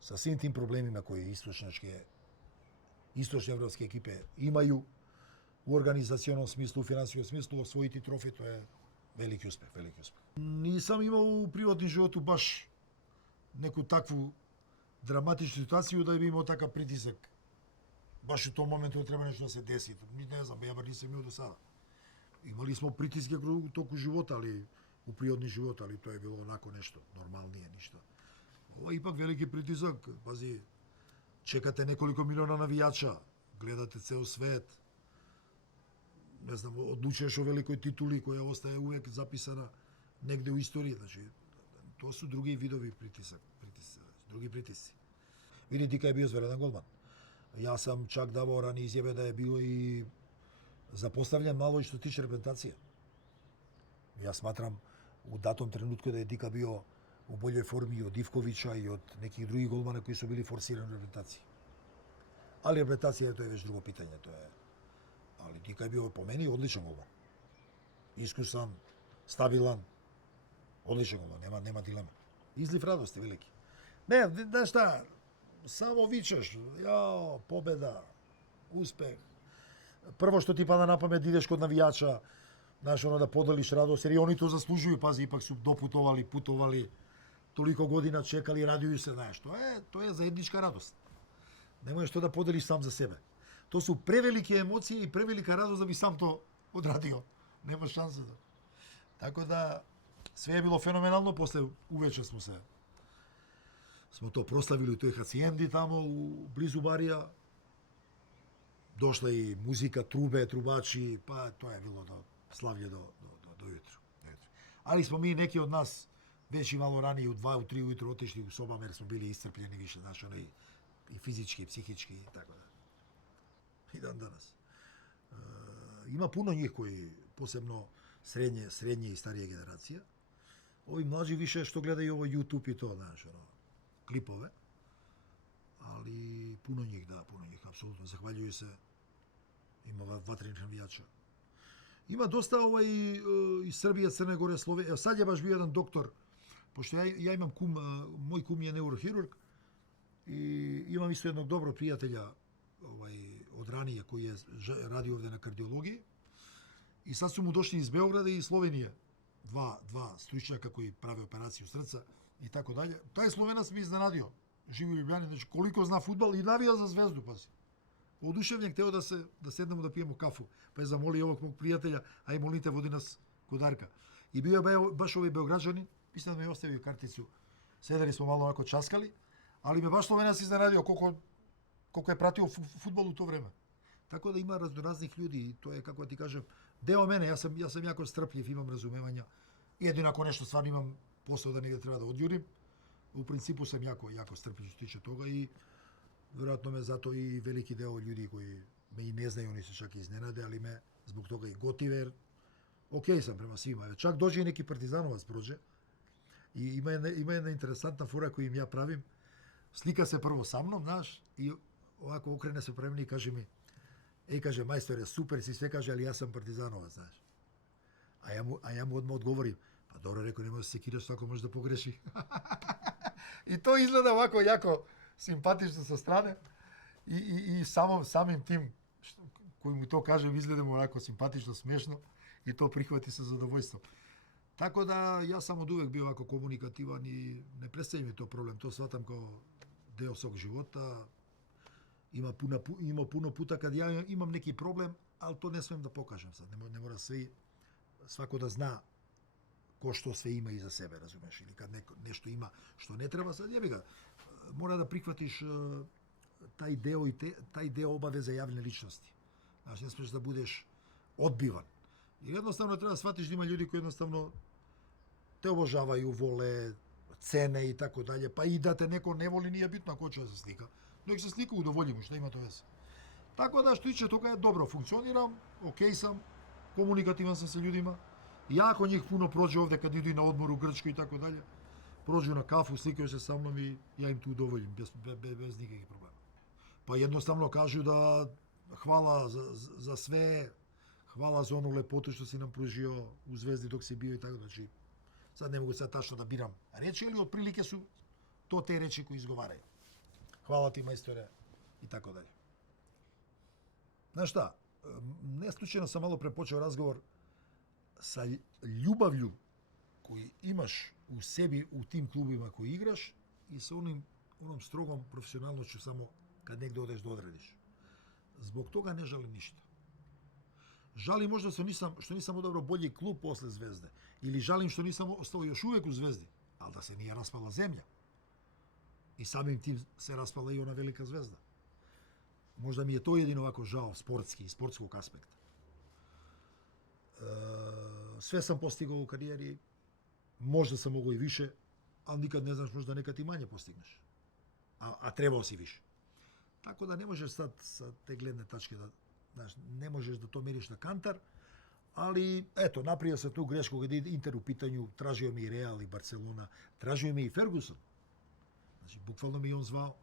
sa svim tim problemima koje istočne evropske ekipe imaju u organizacionom smislu, u finansijskom smislu, osvojiti trofej, to je veliki uspeh, veliki uspeh. Nisam imao u privatnom životu baš neku takvu dramatičnu situaciju da bi imao takav pritisak. Baš u tom momentu treba nešto da se desi. Ne znam, ja bar nisam imao do sada. Imali smo pritiske u toku života, ali u prirodni život, ali to je bilo onako nešto normalnije, ništa. Ovo je ipak veliki pritisak, pazi, čekate nekoliko miliona navijača, gledate ceo svet, ne znam, odlučuješ o velikoj tituli koja ostaje uvek zapisana negde u istoriji, znači, to su drugi vidovi drugi pritisci. Vidi, Dika je bio zveredan golman. Ja sam čak davao rani izjave da je bio i zapostavljen malo i što tiče reprezentacije. Ja smatram u datom trenutku da je Dika bio u boljoj formi od Ivkovića i od nekih drugih golmana koji su bili forsirani u reprezentaciji. Ali reprezentacija, to je već drugo pitanje. Ali Dika je bio po meni odličan golman. Iskusan, stabilan, odličan golman, nema dileme. Izliv radosti veliki. Ne, znaš šta, samo vičeš, jao, pobeda, uspeh. Prvo što ti pada na pamet, ideš kod navijača, znaš, da podeliš radost, jer i oni to zaslužuju, pazi, ipak su putovali, toliko godina čekali, raduju se, znaš, to je zajednička radost. Nemoješ to da podeliš sam za sebe. To su prevelike emocije i prevelika radost da bi sam to odradio. Nema šanse da. Tako da, sve je bilo fenomenalno, posle uveče smo to proslavili u toj hacijendi tamo, blizu barija. Došla i muzika, trube, trubači, pa to je bilo slavlje do jutru. Ali smo mi, neki od nas, već i malo ranije, u 2, u 3 ujutru otišli u sobama jer smo bili iscrpljeni više, znači i fizički, i psihički i tako da. I dan danas. Ima puno njih koji, posebno srednje i starije generacije, ovi mlađi više što gledaju ovo YouTube i to, znaš, klipove, ali puno njih, apsolutno, zahvaljuju se, ima vatrenih navijača. Ima dosta iz Srbije, Crne Gore, Slovenije. Sad je baš bio jedan doktor, pošto ja imam moj kum je neurohirurg i imam isto jednog dobrog prijatelja od ranije koji je radio ovde na kardiologiji i sad su mu došli iz Beograda i iz Slovenije dva stručnjaka koji prave operaciju srca i tako dalje. Taj Slovenac mi iznenadio, živi u Ljubljani, znači koliko zna fudbal i navija za Zvezdu, pazi. Oduševljen, hteo da sednemo da pijemo kafu, pa je zamolio ovog mog prijatelja, aj molim te, vodi nas kod Arka. I bio je baš ovaj Beograđanin, mislim da mi je ostavio karticu, sedeli smo malo onako časkali, ali me baš Slovenac iznenadio koliko je pratio fudbal u to vreme. Tako da ima raznih ljudi i to je, kako ti kažem, deo mene, ja sam jako strpljiv, imam razumevanja. Jedino ako nešto stvarno imam posao da negdje treba da odjurim, u principu sam jako strpljiv što tiče toga i vjerojatno me zato i veliki deo ljudi koji me i ne znaju, oni se čak iznenade, ali me zbog toga i gotive, jer okej sam prema svima. Čak dođe i neki partizanovac prođe i ima jedna interesantna fora koju im ja pravim. Slika se prvo sa mnom, znaš, i ovako okrene se prema meni i kaže mi, kaže, majstore, super si sve, kaže, ali ja sam partizanovac, znaš. A ja mu odmah odgovorim, pa dobro, rekao, nemoj se sekiraš, svako može da pogreši. I to izgleda ovako jako simpatično sa strane i samim tim koji mu to kažem izgleda mu onako simpatično, smiješno i to prihvati sa zadovoljstvom. Tako da ja sam od uvek bio ovako komunikativan i ne predstavlja mi to problem, to shvatam kao deo svog života. Ima puno puta kad ja imam neki problem, ali to ne smijem da pokažem sad, ne mora svako da zna ko što sve ima iza sebe, razumeš, ili kad nešto ima što ne treba, sad jebi ga, mora da prihvatiš taj deo obaveza javne ličnosti. Znaš, ne smiješ da budeš odbivan. I jednostavno treba da shvatiš da ima ljudi koji jednostavno te obožavaju, vole, cene i tako dalje, pa i da te neko ne voli, nije bitno ko će da se slika. Nek se slika udovoljimo, šta ima to veze. Tako da što tiče toga, dobro funkcioniram, okej sam, komunikativan sam sa ljudima. Jako njih puno prođe ovde kad idu na odmor u Grčkoj i tako dalje. Prođu na kafu, slikaju se sa mnom i ja im tu udovoljim, bez nikakvih problema. Pa jednostavno kažu da hvala za sve, hvala za onu lepotu što si nam pružio u Zvezdi dok si bio i tako, znači, sad ne mogu sad tačno da biram reči, ali otprilike su to te reči koji izgovaraju. Hvala ti, majstore, i tako dalje. Znaš šta, ne slučajno sam malo pre počeo razgovor sa ljubavlju koju imaš u sebi u tim klubima koji igraš i sa onom strogom profesionalnošću samo kad negde odeš da odradiš. Zbog toga ne žalim ništa. Žalim možda što nisam odabrao bolji klub posle Zvezde. Ili žalim što nisam ostao još uvek u Zvezdi. Ali da se nije raspala zemlja. I samim tim se raspala i ona velika Zvezda. Možda mi je to jedino ovako žao sportski, iz sportskog aspekta. Sve sam postigao u karijeri. Možda sam mogao i više, ali nikad ne znaš, možda nekad i manje postigneš. A trebao si više. Tako da ne možeš sad sa te gledne tačke da, znaš, ne možeš da to meriš na kantar, ali eto, napravio sam tu grešku kad je Inter u pitanju, tražio mi i Real i Barcelona, tražio mi i Ferguson. Znači, bukvalno mi je on zvao.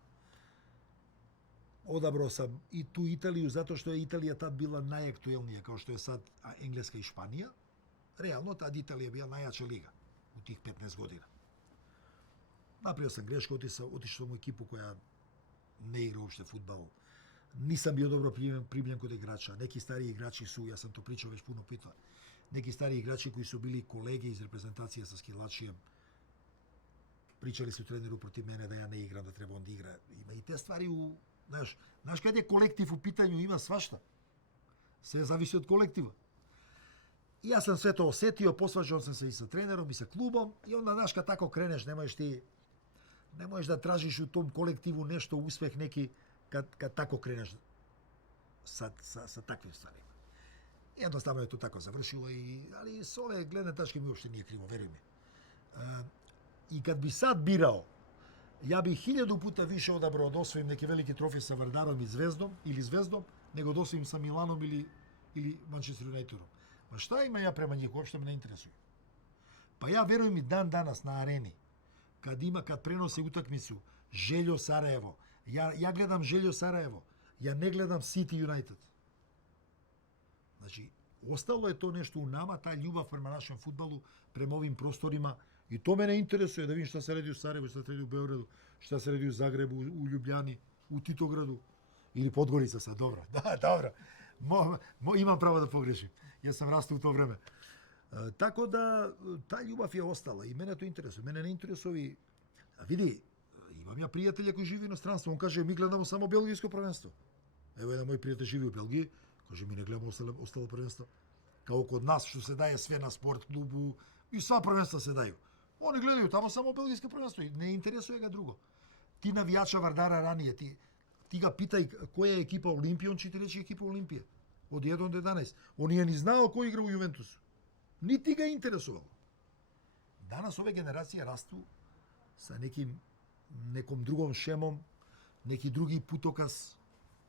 Odabrao sam i tu Italiju zato što je Italija tad bila najaktuelnija, kao što je sad Engleska i Španija. Realno, tad Italija je bila najjača liga u tih 15 godina. Napravio sam grešku, otišao sam u ekipu koja ne igra uopšte fudbal. Nisam bio dobro primljen kod igrača. Neki stariji igrači su, ja sam to pričao već puno puta, neki stariji igrači koji su bili kolege iz reprezentacije sa Skilačijem, pričali su treneru protiv mene da ja ne igram, da treba on da igra. Ima i te stvari u... Znaš kad je kolektiv u pitanju, ima svašta. Sve zavisi od kolektiva. I ja sam sve to osetio, posvađao sam se i sa trenerom i sa klubom i onda, znaš, kad tako kreneš, ne možeš da tražiš u tom kolektivu nešto, uspeh neki, kad tako kreneš sa takvim stvarima. Jednostavno je to tako završilo, ali s ove gledne tačke mi uopšte nije krivo, veruj mi. I kad bi sad birao, ja bih 1000 puta više odabrao da osvojim neki veliki trofej sa Vardarom i Zvezdom, nego da osvojim sa Milanom ili Manchester Unitedom. Ma šta ima ja prema njih, uopšte me ne interesuje. Pa ja verujem mi dan danas na areni, kad prenose utakmicu Željo Sarajevo, ja gledam Željo Sarajevo, ja ne gledam City United. Znači, ostalo je to nešto u nama, ta ljubav prema našem fudbalu, prema ovim prostorima, i to mene interesuje da vidim šta se radi u Sarajevu, šta se radi u Beogradu, šta se radi u Zagrebu, u Ljubljani, u Titogradu ili Podgorica sad, dobro. Da, dobro. Imam pravo da pogrešim. Ja sam rastao u to vreme. Tako da, ta ljubav je ostala i mene to interesuje. Mene ne interesuje ovi... Vidi, imam ja prijatelja koji živi u inostranstvu. On kaže, mi gledamo samo belgijsko prvenstvo. Evo, jedan moj prijatelj živi u Belgiji. Kaže, mi ne gledamo ostalo prvenstvo. Kao kod nas što se daje sve na sport klubu i sva prvenstva se daju. Oni gledaju tamo samo belgijsko prvenstvo i ne interesuje ga drugo. Ti navijača Vardara ranije, ti ga pitaj koja je ekipa Olimpije, on će ti reći ekipa Olimpije. Od 1 do 11. On nije ni znao ko igra u Juventusu. Niti ga interesovalo. Danas ove generacije rastu sa nekom drugom šemom, neki drugi putokaz.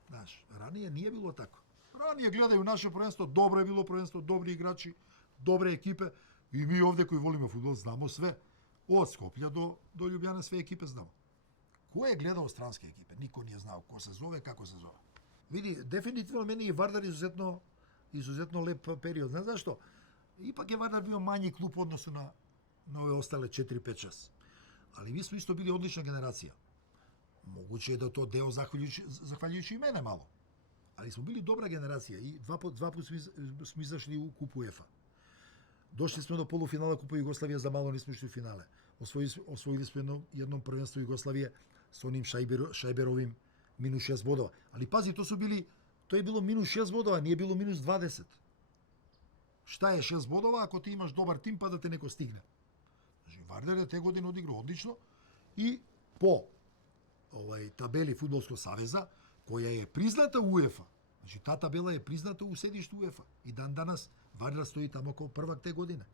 Znaš, ranije nije bilo tako. Ranije gledaju naše prvenstvo, dobro je bilo prvenstvo, dobri igrači, dobre ekipe i mi ovdje koji volimo fudbal znamo sve. Od Skoplja do Ljubljana sve ekipe znamo. Ko je gledao stranske ekipe? Niko nije znao ko se zove, kako se zove. Vidi, definitivno meni je Vardar izuzetno lep period. Znaš zašto? Ipak je Vardar bio manji klub u odnosu na ove ostale 4, 5, 6. Ali mi smo isto bili odlična generacija. Moguće je da to deo zahvaljujući i mene malo. Ali smo bili dobra generacija i dva put smo izašli u kupu UEFA. Došli smo do polufinala Kupa Jugoslavije, za malo nismo išli u finale. Osvojili smo jednom prvenstvo Jugoslavije s onim Šajberovim -6 bodova. Ali pazi, to je bilo -6 bodova, nije bilo -20. Šta je 6 bodova ako ti imaš dobar tim pa da te neko stigne? Znači, Vardar je te godine odigrao odlično i po tabeli Fudbalskog saveza, koja je priznata u UEFA, znači ta tabela je priznata u sedištu UEFA i dan danas Vardar stoji tamo kao prvak te godine.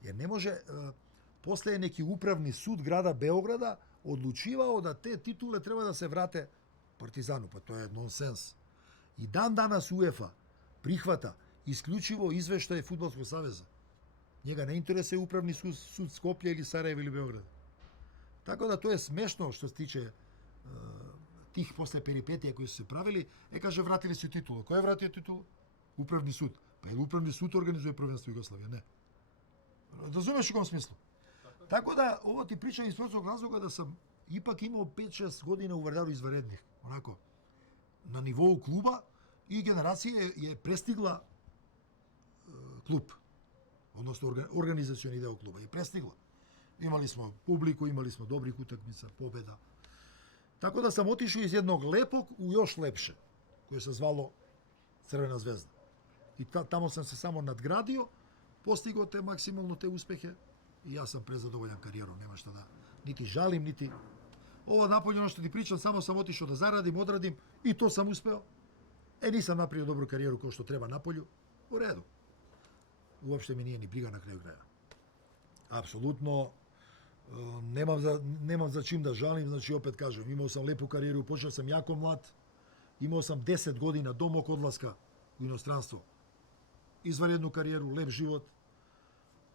Jer ne može, posle je neki upravni sud grada Beograda odlučivao da te titule treba da se vrate Partizanu, pa to je nonsens. I dan danas UEFA prihvata isključivo izveštaje Fudbalskog saveza. Njega ne interesuje upravni sud Skoplja ili Sarajeva ili Beograda. Tako da to je smešno što se tiče tih posle peripetija koji su se pravili, kaže, vratili su titulu. Ko je vratio titulu? Upravni sud. Pa je Upravni sud organizuje prvenstvo Jugoslavije? Ne. Razumeš u kom smislu? Tako da, ovo ti pričam iz prostog razloga da sam ipak imao 5-6 godina u Vardaru izvanrednih, onako, na nivou kluba i generacije je prestigla klub, odnosno organizacioni deo kluba je prestigla. Imali smo publiku, imali smo dobrih utakmica, pobjeda. Tako da sam otišao iz jednog lepog u još lepše, koje se zvalo Crvena zvezda. I tamo sam se samo nadgradio, postigao te maksimalno te uspehe i ja sam prezadovoljan karijerom, nema šta da niti žalim, niti... Ovo napolje, ono što ti pričam, samo sam otišao da zaradim, odradim i to sam uspeo. Nisam napravio dobru karijeru kao što treba napolju, u redu. Uopšte mi nije ni briga na kraju kraja. Apsolutno, nemam za čim da žalim, znači opet kažem, imao sam lepu karijeru, počeo sam jako mlad, imao sam 10 godina do mog odlaska u inostranstvo. Izvanrednu karijeru, lep život.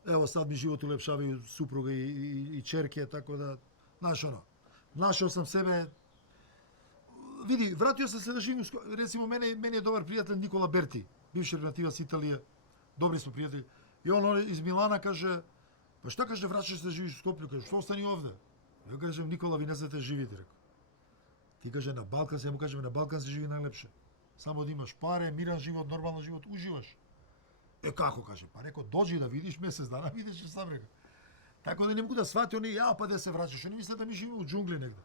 Evo sad mi život ulepšavaju supruga i čerke, tako da, znaš ono, našao sam sebe, vidi, vratio sam se da živim, recimo meni je dobar prijatelj Nikola Berti, bivši reprezentativac Italije, dobri smo prijatelji, i on iz Milana kaže, pa šta kaže, vraćaš se da živiš u Skoplju, kaže, što ostani ovde? Ja kažem, Nikola, vi ne znate živjeti, rekao. Ti kaže, na Balkan se, ja mu kažem, na Balkan se živi najlepše. Samo da imaš pare, miran život, normalan život, uživaš. Kako, kaže, pa rekao, dođi da vidiš, mjesec dana vidiš i sam rekao. Tako da ne mogu da shvati, oni, pa da se vraćaš, oni misle da mi živimo u džungli negdje.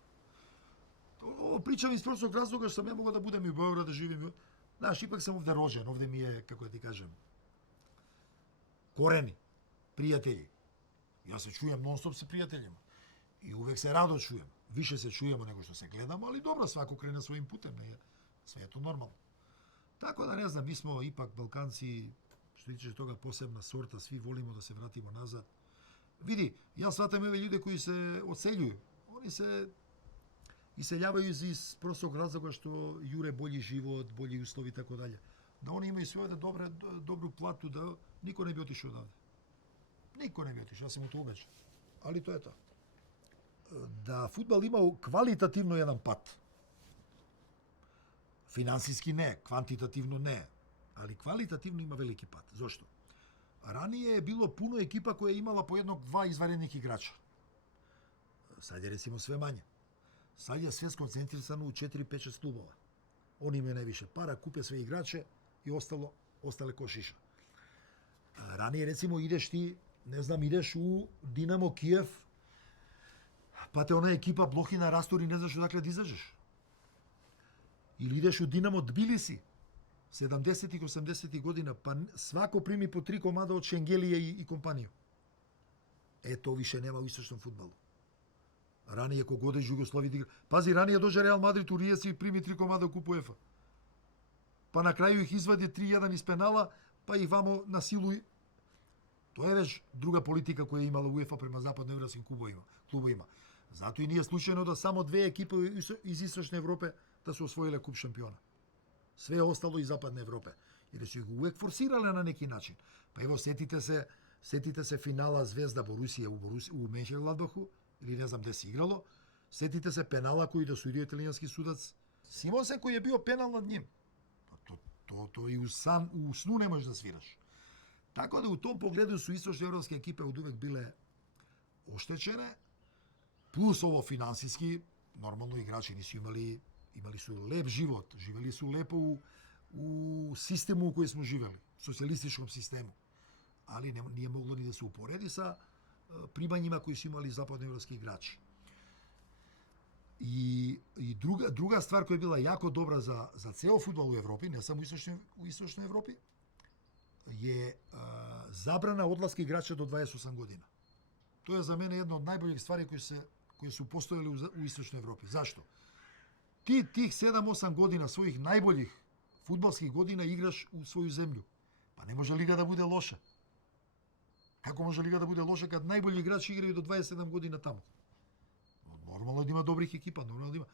Ovo pričam iz prostog razloga što sam ja mogao da budem i u Beogradu, da živim. Znaš, ipak sam ovdje rođen, ovdje mi je, kako da ti kažem, koreni, prijatelji. Ja se čujem non stop sa prijateljima. I uvek se rado čujem. Više se čujemo nego što se gledamo, ali dobro, svako krene svojim putem. Sve je to normalno. Tako da ne znam, mi smo ipak Balkanci, što tiče toga, posebna sorta, svi volimo da se vratimo nazad. Vidi, ja shvatam ove ljude koji se odseljuju. Oni se iseljavaju iz prostog razloga što jure bolji život, bolji uslovi i tako dalje. Da oni imaju sve ovdje dobru platu, da niko ne bi otišao odavde. Niko ne bi otišao, ja sam u to ubeđen. Ali to je to. Da fudbal ima kvalitativno jedan pad. Finansijski ne, kvantitativno ne, ali kvalitativno ima veliki pad. Zašto? Ranije je bilo puno ekipa koja je imala po jednog, dva izvanrednih igrača. Sad je recimo sve manje. Sad je sve skoncentrisano u 4-5-6 klubova. Oni imaju najviše para, kupe sve igrače i ostale košiša. Ranije recimo ideš ti, ne znam, ideš u Dinamo Kijev, pa te ona ekipa Blohina rasturi, ne znaš odakle da izađeš. Ili ideš u Dinamo Tbilisi, 70-ih, 80-ih godina, pa svako primi po 3 komada od Šengelije i kompaniju. To više nema u istočnom fudbalu. Ranije kogod je Jugoslaviji igra. Pazi, ranije dođe Real Madrid u Rijeci i primi 3 komada u kupu UEFA. Pa na kraju ih izvade 3-1 iz penala, pa ih vamo na silu. To je već druga politika koja je imala UEFA prema zapadnoevropskim klubovima. Zato i nije slučajno da samo 2 ekipe iz istočne Evrope da su osvojile kup šampiona. Sve je ostalo iz zapadne Evrope. Jer su ih uvek forsirale na neki način. Pa evo, setite se finala Zvezda Borusije u Mönchengladbachu, ili ne znam gde se igralo. Setite se penala koji dosudio italijanski sudac Simonsen, koji je bio penal nad njim. To i u snu ne možeš da sviraš. Tako da u tom pogledu su istočne evropske ekipe od uvek bile oštećene, plus ovo finansijski, normalno igrači nisu imali su lep život, živjeli su lepo u sistemu u kojem smo živjeli, socijalističkom sistemu, ali nije moglo ni da se uporedi sa primanjima koji su imali zapadnoevropski igrači. I druga stvar koja je bila jako dobra za ceo fudbal u Evropi, ne samo u istočnoj Evropi, je zabrana odlaska igrača do 28 godina. To je za mene jedna od najboljih stvari koje su postojale u istočnoj Evropi. Zašto? Ti tih 7-8 godina svojih najboljih fudbalskih godina igraš u svoju zemlju. Pa ne može liga da bude loša. Kako može liga da bude loša kad najbolji igrači igraju do 27 godina tamo? Normalno da ima dobrih ekipa, normalno da ima.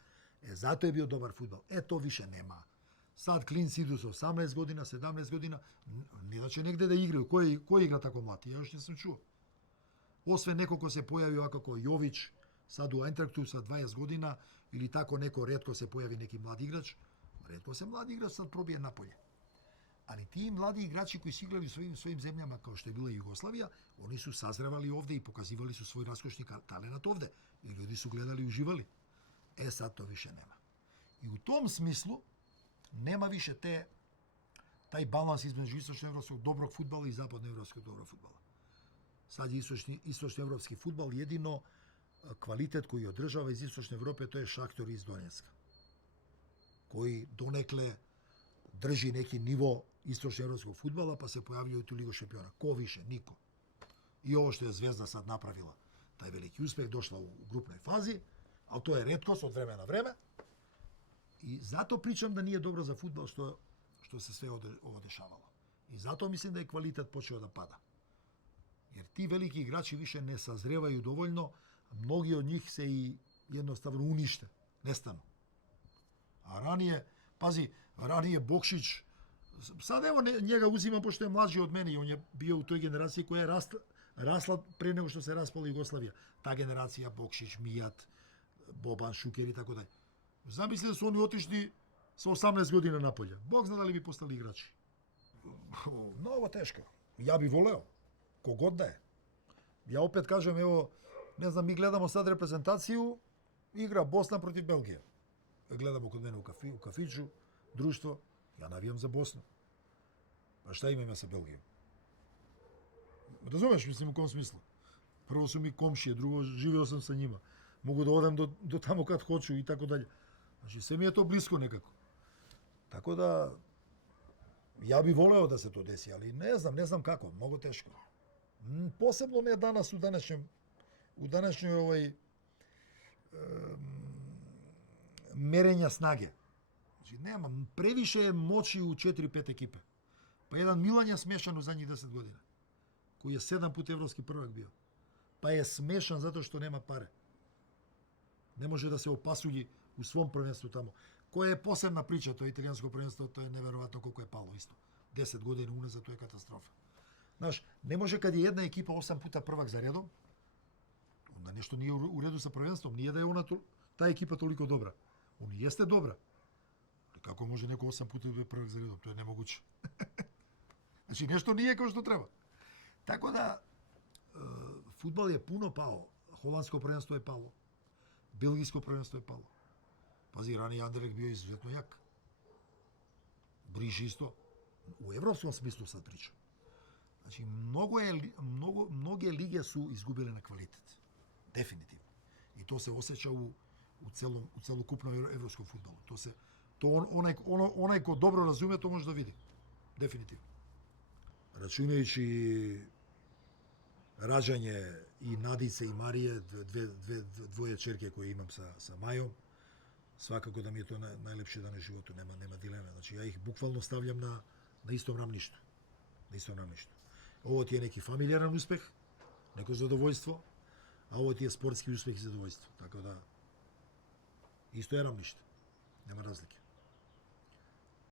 Zato je bio dobar fudbal. To više nema. Sad klinci idu sa 18 godina, 17 godina, ni da će negde da igraju. Ko igra tako mlad? Ja još nisam čuo. Osve neko ko se pojavi ovako kao Jović, Sad u Eintrachtu sa 20 godina ili tako neko, retko se pojavi neki mladi igrač, retko se mladi igrač sad probije napolje. Ali ti mladi igrači koji su igrali u svojim zemljama, kao što je bila Jugoslavija, oni su sazrevali ovde i pokazivali su svoj raskošni talent ovde. I ljudi su gledali i uživali. Sad to više nema. I u tom smislu nema više taj balans između istočnoevropskog dobrog fudbala i zapadnoevropskog dobrog fudbala. Sad je istočnoevropski fudbal jedino kvalitet koji održava iz istočne Evrope, to je Šahtor iz Donjecka, koji donekle drži neki nivo istočnoevropskog fudbala, pa se pojavljaju tu Ligu šampiona. Ko više? Niko. I ovo što je Zvezda sad napravila, taj veliki uspeh, došla u grupnoj fazi, ali to je retkost od vremena na vreme. I zato pričam da nije dobro za fudbal što se sve ovo dešavalo. I zato mislim da je kvalitet počeo da pada. Jer ti veliki igrači više ne sazrevaju dovoljno, a mnogi od njih se i jednostavno unište, nestanu. A ranije Bokšić, sad evo njega uzimam pošto je mlađi od mene i on je bio u toj generaciji koja je rasla pre nego što se raspala Jugoslavija. Ta generacija Bokšić, Mijat, Boban, Šuker i tako dalje. Zamisli da su oni otišli sa 18 godina napolje. Bog zna da li bi postali igrači. Mnogo teško. Ja bih voleo. Kogod da je. Ja opet kažem, evo, ne znam, mi gledamo sad reprezentaciju, igra Bosna protiv Belgije. Gledamo kod mene u kafiću, društvo, ja navijam za Bosnu. Pa šta imam ja sa Belgijom? Razumeš, mislim, u kom smislu? Prvo su mi komšije, drugo, živeo sam sa njima. Mogu da odem do tamo kad hoću i tako dalje. Znači, sve mi je to blisko nekako. Tako da, ja bih voleo da se to desi, ali ne znam kako, mnogo teško. Posebno ne danas u današnjoj merenja snage. Znači, nema, previše je moći u 4-5 ekipe. Pa jedan Milan je smešan u zadnjih 10 godina, koji je 7 puta evropski prvak bio. Pa je smešan zato što nema pare. Ne može da se opasulji u svom prvenstvu tamo. Koja je posebna priča, to je italijansko prvenstvo, to je neverovatno koliko je palo isto. 10 godina unazad, to je katastrofa. Znaš, ne može kad je jedna ekipa 8 puta prvak za redom, onda nešto nije u redu sa prvenstvom. Nije da je ta ekipa toliko dobra. Ona jeste dobra. Ali kako može neko 8 puta da je prvak za redom? To je nemoguće. Znači, nešto nije kao što treba. Tako da, fudbal je puno pao. Holandsko prvenstvo je palo. Belgijsko prvenstvo je palo. Pazi, ranije Anderlecht bio izuzetno jak. Briž isto. U evropskom smislu sad pričam. Znači, mnoge lige su izgubile na kvalitet. Definitivno. I to se osjeća u celokupnom evropskom fudbalu. Onaj ko dobro razume, to može da vidi. Definitivno. Računajući rađanje i Nadice i Marije, dvoje čerke koje imam sa Majom, svakako da mi je to najlepši dan u životu, nema dileme. Znači, ja ih bukvalno stavljam na istom ravništu. Ovo ti je neki familijaran uspeh, neko zadovoljstvo, a ovo ti je sportski uspeh i zadovoljstvo. Tako da, isto je ravnište. Nema razlike.